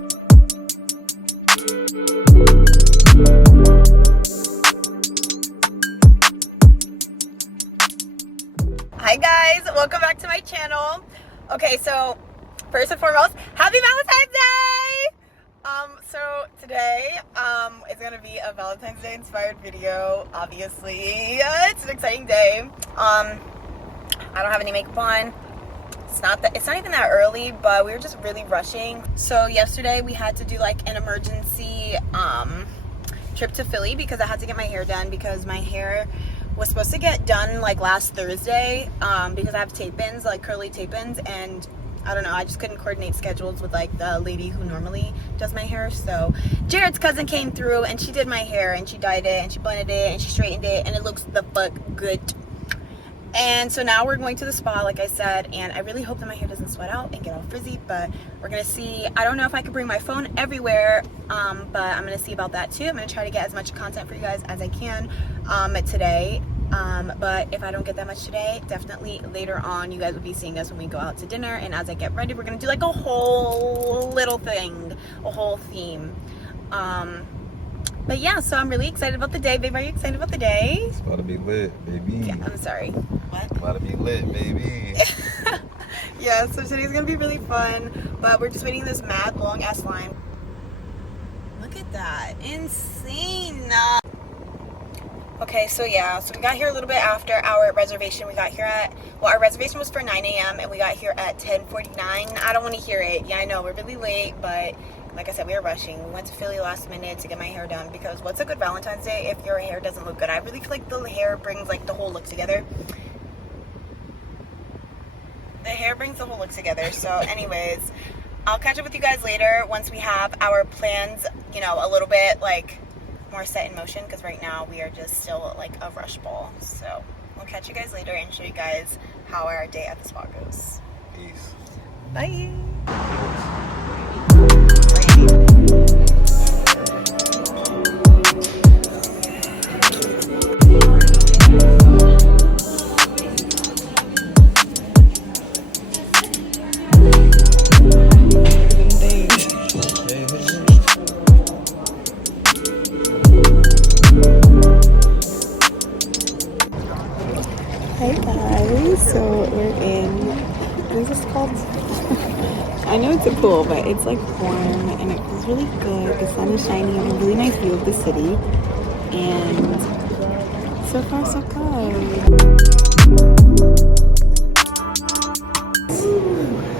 Hi guys, welcome back to my channel. Okay, so first and foremost, happy Valentine's Day! So today is gonna be a Valentine's Day inspired video. Obviously, it's an exciting day. I don't have any makeup on. It's not even that early, but we were just really rushing. So yesterday we had to do like an emergency trip to Philly because I had to get my hair done because my hair was supposed to get done like last Thursday because I have tape-ins, like curly tape-ins, and I don't know, I just couldn't coordinate schedules with like the lady who normally does my hair. So Jared's cousin came through and she did my hair and she dyed it and she blended it and she straightened it and it looks the fuck good. And so now we're going to the spa, like I said, and I really hope that my hair doesn't sweat out and get all frizzy, but we're gonna see. I don't know if I could bring my phone everywhere, but I'm gonna see about that too. I'm gonna try to get as much content for you guys as I can today, but if I don't get that much today, definitely later on you guys will be seeing us when we go out to dinner, and as I get ready, we're gonna do like a whole little thing, a whole theme. But yeah, so I'm really excited about the day. Babe, are you excited about the day? It's about to be lit, baby. Yeah, I'm sorry. What? It's about to be lit, baby. Yeah, so today's gonna be really fun, but we're just waiting this mad long ass line. Look at that, insane. Okay, so yeah, so we got here a little bit after our reservation. We got here at, well, our reservation was for 9 a.m. and we got here at 10:49. I don't want to hear it. Yeah, I know, we're really late, but like I said, we were rushing. We went to Philly last minute to get my hair done because what's a good Valentine's Day if your hair doesn't look good? I really feel like the hair brings like the whole look together. The hair brings the whole look together. So anyways, I'll catch up with you guys later once we have our plans, you know, a little bit like more set in motion, because right now we are just still like a rush ball. So we'll catch you guys later and show you guys how our day at the spa goes. Peace. Bye. Hey guys, so we're in, what is this called? I know it's a pool, but it's like warm and it feels really good. The sun is shining. I have a really nice view of the city, and so far so good.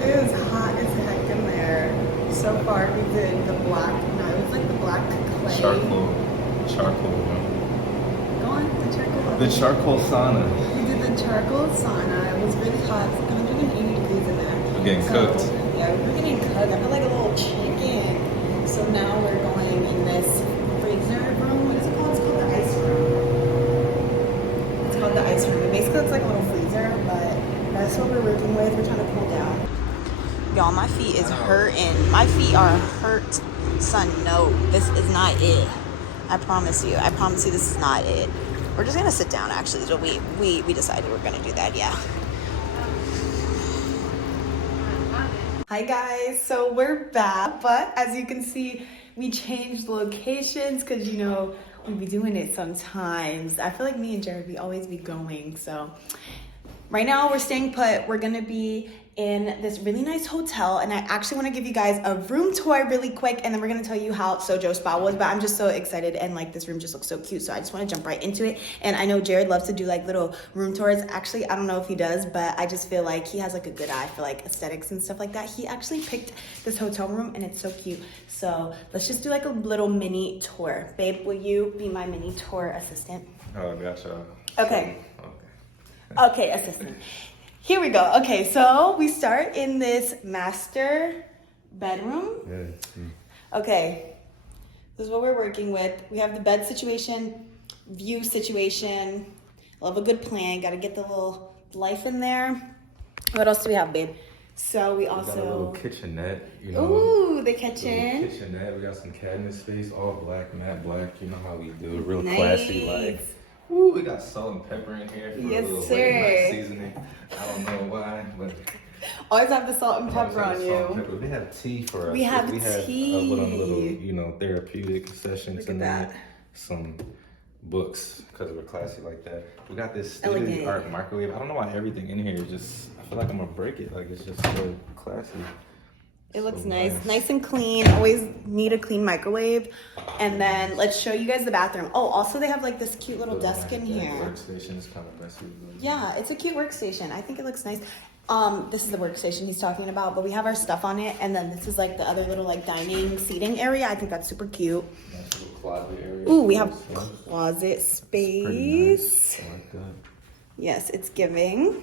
It is hot as heck in there. So far we did the black, no, it was like the black clay. Charcoal. Go on, the charcoal. The charcoal sauna. We did the charcoal sauna. It was really hot. It's like 180 degrees in there. We're getting cooked. Yeah, we're getting cooked. I feel like a little chicken. So now we're going in this freezer room. What is it called? It's called the ice room. It's called the ice room. It basically looks like a little freezer, but that's what we're working with. We're trying to cool down. Y'all, my feet is hurting. My feet are hurt. Son, no, this is not it. I promise you. I promise you this is not it. We're just gonna sit down actually. So we decided we're gonna do that, yeah. Hi guys, so we're back, but as you can see, we changed locations because, you know, we be doing it sometimes. I feel like me and Jared, we always be going. So right now we're staying put. We're gonna be in this really nice hotel, and I actually want to give you guys a room tour really quick, and then we're gonna tell you how Sojo Spa was. But I'm just so excited, and like this room just looks so cute, so I just want to jump right into it. And I know Jared loves to do like little room tours. Actually, I don't know if he does, but I just feel like he has like a good eye for like aesthetics and stuff like that. He actually picked this hotel room and it's so cute. So let's just do like a little mini tour. Babe, will you be my mini tour assistant? Oh, gotcha. Okay. Okay, assistant. Here we go. Okay, so we start in this master bedroom. Yeah. Okay, this is what we're working with. We have the bed situation, view situation. Love a good plan. Got to get the little life in there. What else do we have, babe? So we also got a little kitchenette. You know, ooh, the kitchen. Kitchenette. We got some cabinet space, all black, matte black. You know how we do it, real Nice. classy, like. Ooh, we got salt and pepper in here for Yes, a little sir. late night seasoning. I don't know why, but Always have the salt and pepper on Salt and you. pepper. We have tea for us. We have tea. A little, therapeutic session Look at tonight. that. Some books, because we're classy like that. We got this Elegant. state-of-the-art microwave. I don't know why everything in here is just, I feel like I'm gonna break it. Like, it's just so classy. It looks So nice and clean. Always need a clean microwave. And then let's show you guys the bathroom. Oh, also they have like this cute little desk in here. Workstation is kind of messy. Yeah, it's a cute workstation. I think it looks nice. This is the workstation he's talking about, but we have our stuff on it, and then this is like the other little like dining seating area. I think that's super cute. Nice little closet area. Ooh, we have closet space. Nice. I like that. Yes, it's giving.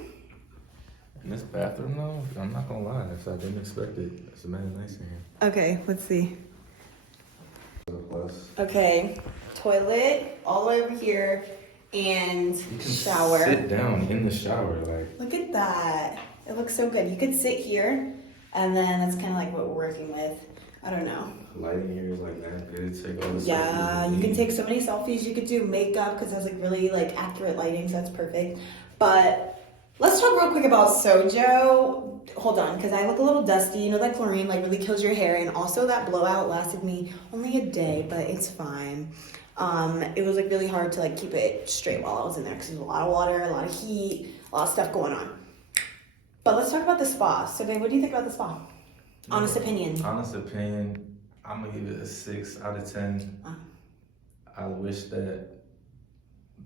And this bathroom though, I'm not gonna lie, I didn't expect it. It's mad nice in here. Okay, let's see. Plus, Okay, toilet all the way over here, and you can shower. sit down in the shower, like. Look at that. It looks so good. You could sit here, and then that's kind of like what we're working with. I don't know. Lighting here is like that good. Take all the Yeah, selfies you can take so many selfies. You could do makeup because that's like really like accurate lighting, so that's perfect. But let's talk real quick about sojo. Hold on, because I look a little dusty. You know that chlorine like really kills your hair, and also that blowout lasted me only a day, but it's fine. It was like really hard to like keep it straight while I was in there because there's a lot of water, a lot of heat, a lot of stuff going on. But let's talk about the spa. So babe, what do you think about the spa? Honest opinion. Honest opinion, I'm gonna give it a 6 out of 10. I wish that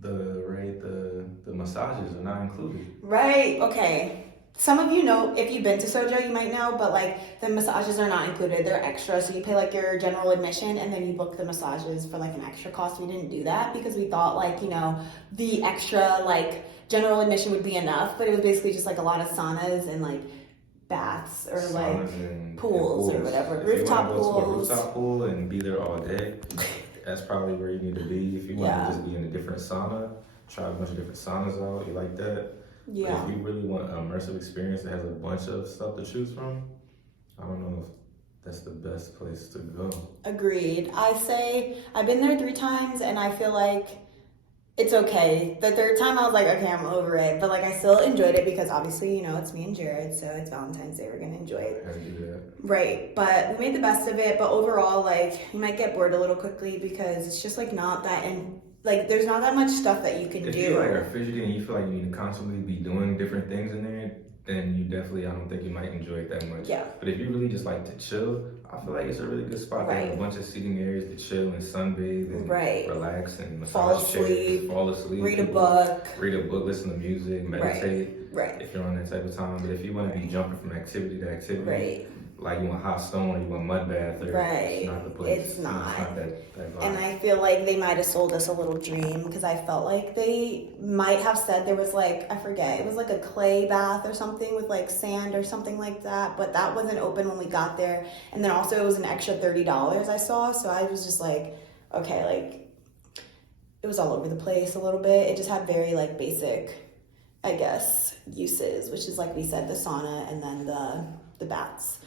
the massages are not included. Right, okay. Some of you know, if you've been to Sojo, you might know, but like the massages are not included. They're extra, so you pay like your general admission and then you book the massages for like an extra cost. We didn't do that because we thought like, the extra like general admission would be enough, but it was basically just like a lot of saunas and like baths or like pools or whatever. Rooftop pools. Go to a rooftop pool and be there all day. That's probably where you need to be. If you want to just be in a different sauna, try a bunch of different saunas out. You like that? Yeah. But if you really want an immersive experience that has a bunch of stuff to choose from, I don't know if that's the best place to go. Agreed. I say I've been there 3 times and I feel like it's okay. The 3rd time I was like, okay, I'm over it. But like I still enjoyed it because obviously, it's me and Jared, so it's Valentine's Day. We're gonna enjoy it. How do you do that? Right. But we made the best of it. But overall, like you might get bored a little quickly because it's just like not that like there's not that much stuff that you can do. If you like are fidgety and you feel like you need to constantly be doing different things in there, then you definitely, I don't think you might enjoy it that much. Yeah. But if you really just like to chill, I feel like it's a really good spot. They have a bunch of seating areas to chill and sunbathe and relax and massage fall asleep, read a book, listen to music, meditate. Right. If you're on that type of time. But if you want to be jumping from activity to activity, like you want hot stone or you want mud bath, or it's not the place. It's not. That vibe. And I feel like they might have sold us a little dream because I felt like they might have said there was like, I forget, it was like a clay bath or something with like sand or something like that, but that wasn't open when we got there. And then also it was an extra $30 I saw, so I was just like, okay, like it was all over the place a little bit. It just had very like basic, I guess, uses, which is like we said, the sauna and then the baths.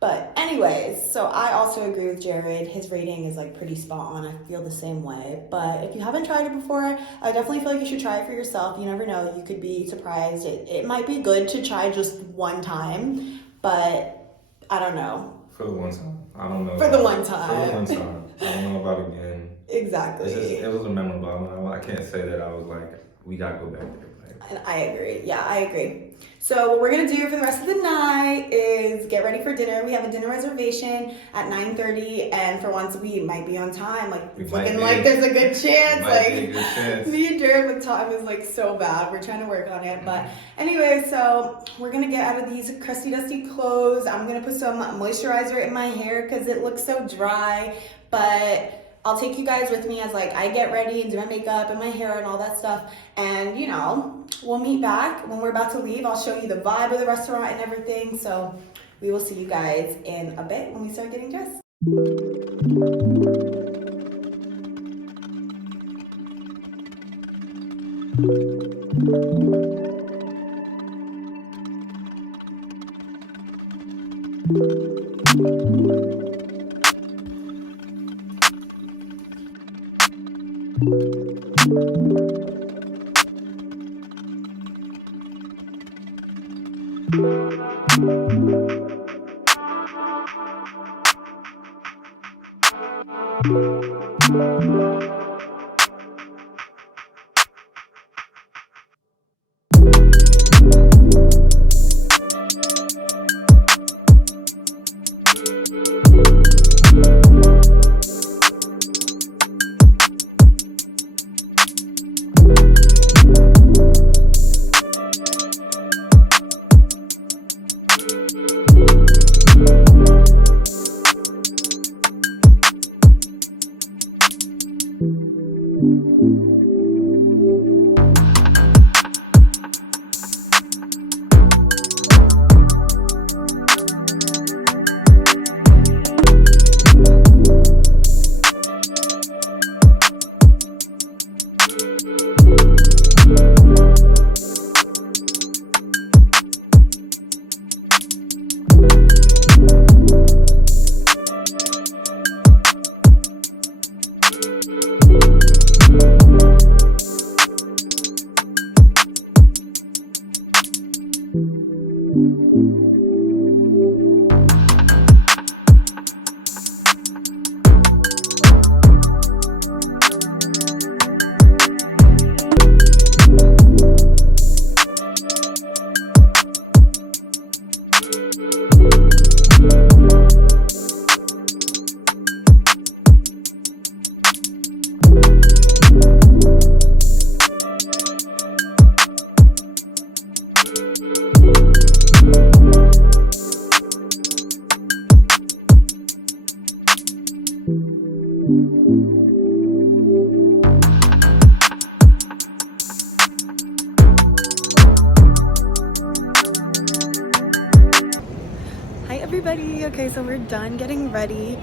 But anyways, so I also agree with Jared. His rating is like pretty spot on. I feel the same way. But if you haven't tried it before, I definitely feel like you should try it for yourself. You never know. You could be surprised. It might be good to try just one time, but I don't know. For the one time. I don't know. For the one time. For the one time. I don't know about it again. Exactly. It was a memorable. I can't say that I was like, we gotta go back there. And I agree. Yeah, I agree. So what we're going to do for the rest of the night is get ready for dinner. We have a dinner reservation at 9:30, and for once we might be on time. Like, it's looking like there's a good chance. Like, me and Jared with time is like so bad. We're trying to work on it. But anyway, so we're going to get out of these crusty, dusty clothes. I'm going to put some moisturizer in my hair because it looks so dry. But I'll take you guys with me as like I get ready and do my makeup and my hair and all that stuff. And we'll meet back when we're about to leave. I'll show you the vibe of the restaurant and everything. So we will see you guys in a bit when we start getting dressed. Hi everybody. Okay, so we're done getting ready.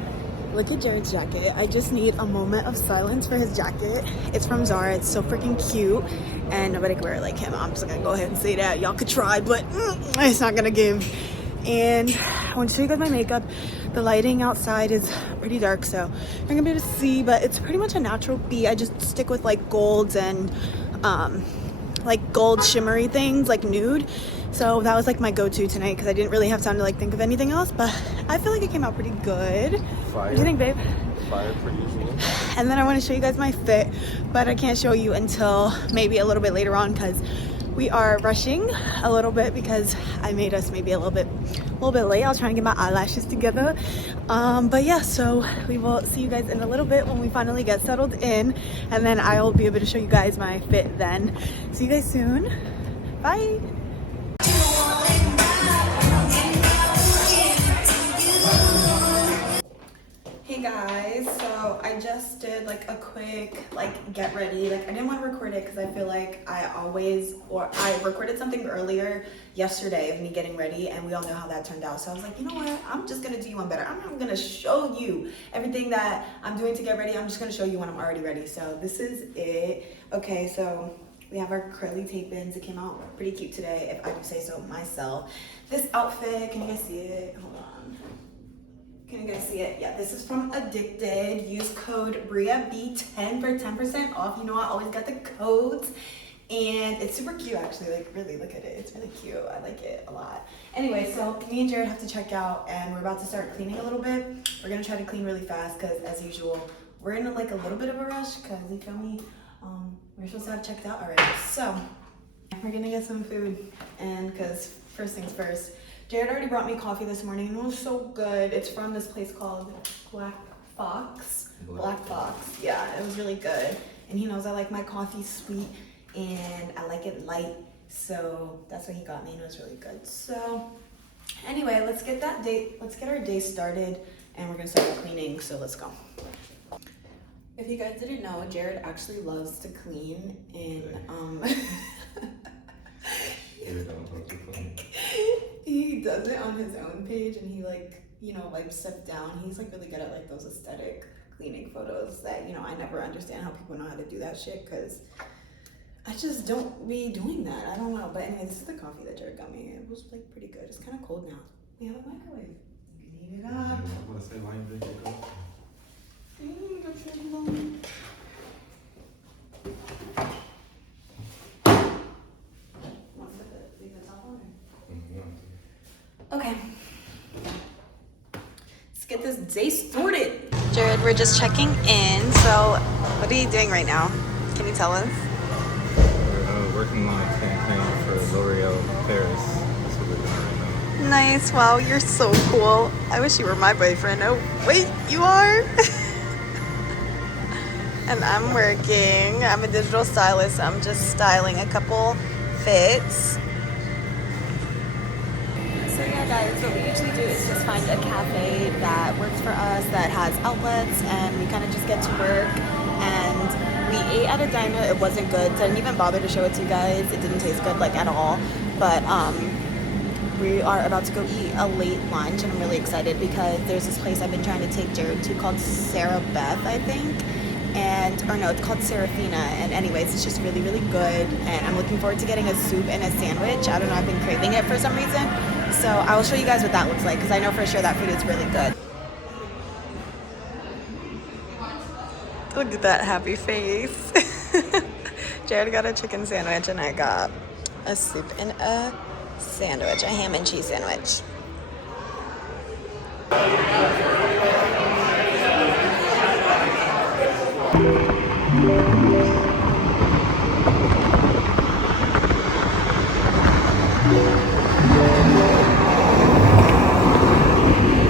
Look at Jared's jacket. I just need a moment of silence for his jacket. It's from Zara. It's so freaking cute and nobody can wear it like him. I'm just gonna go ahead and say that. Y'all could try, but it's not gonna give. And I want to show you guys my makeup. The lighting outside is pretty dark, so you're gonna be able to see, but it's pretty much a natural B. I just stick with like golds and like gold shimmery things, like nude. So that was like my go-to tonight because I didn't really have time to like think of anything else, but I feel like it came out pretty good. Fire. What do you think, babe? Fire for usual. And then I want to show you guys my fit, but I can't show you until maybe a little bit later on because we are rushing a little bit because I made us maybe a little bit late. I was trying to get my eyelashes together. But yeah, so we will see you guys in a little bit when we finally get settled in, and then I'll be able to show you guys my fit then. See you guys soon. Bye. Hey guys, so I just did like a quick like get ready. Like I didn't want to record it because I feel like I recorded something earlier yesterday of me getting ready and we all know how that turned out. So I was like, you know what, I'm just gonna do you one better. I'm not gonna show you everything that I'm doing to get ready. I'm just gonna show you when I'm already ready. So this is it. Okay, so we have our curly tape ins. It came out pretty cute today, if I do say so myself. This outfit, can you guys see it? Hold on. Can you guys see it? Yeah, this is from Addicted. Use code BRIAB10 for 10% off. You know, I always got the codes. And it's super cute, actually. Like, really, look at it. It's really cute. I like it a lot. Anyway, so me and Jared have to check out, and we're about to start cleaning a little bit. We're going to try to clean really fast, because as usual, we're in like a little bit of a rush, because you feel me? We're supposed to have checked out already. So, we're going to get some food, and because first things first, Jared already brought me coffee this morning, and it was so good. It's from this place called Black Fox. Yeah, it was really good. And he knows I like my coffee sweet, and I like it light. So that's what he got me, and it was really good. So anyway, let's get our day started, and we're gonna start cleaning. So let's go. If you guys didn't know, Jared actually loves to clean, and he does it on his own page, and he like, you know, wipes stuff down. He's like really good at like those aesthetic cleaning photos that, you know, I never understand how people know how to do that shit, because I just don't be doing that. I don't know. But anyway, this is the coffee that Jared got me. It was like pretty good. It's kind of cold now. We have a microwave. You can heat it up. I want to say line drink it up. Okay. Let's get this day started. Jared, we're just checking in. So, what are you doing right now? Can you tell us? We're working on a campaign for L'Oreal Paris. That's what we're doing right now. Nice. Wow, you're so cool. I wish you were my boyfriend. Oh, wait, you are? And I'm working. I'm a digital stylist. So I'm just styling a couple fits. So yeah, guys, what we usually do is just find a cafe that works for us, that has outlets, and we kind of just get to work. And we ate at a diner. It wasn't good, so I didn't even bother to show it to you guys. It didn't taste good, like, at all. But we are about to go eat a late lunch, and I'm really excited because there's this place I've been trying to take Jared to called Sarah Beth, I think. Or no, it's called Serafina. And anyways, it's just really, really good. And I'm looking forward to getting a soup and a sandwich. I don't know, I've been craving it for some reason. So I will show you guys what that looks like because I know for sure that food is really good. Look at that happy face. Jared got a chicken sandwich and I got a soup and a sandwich, a ham and cheese sandwich.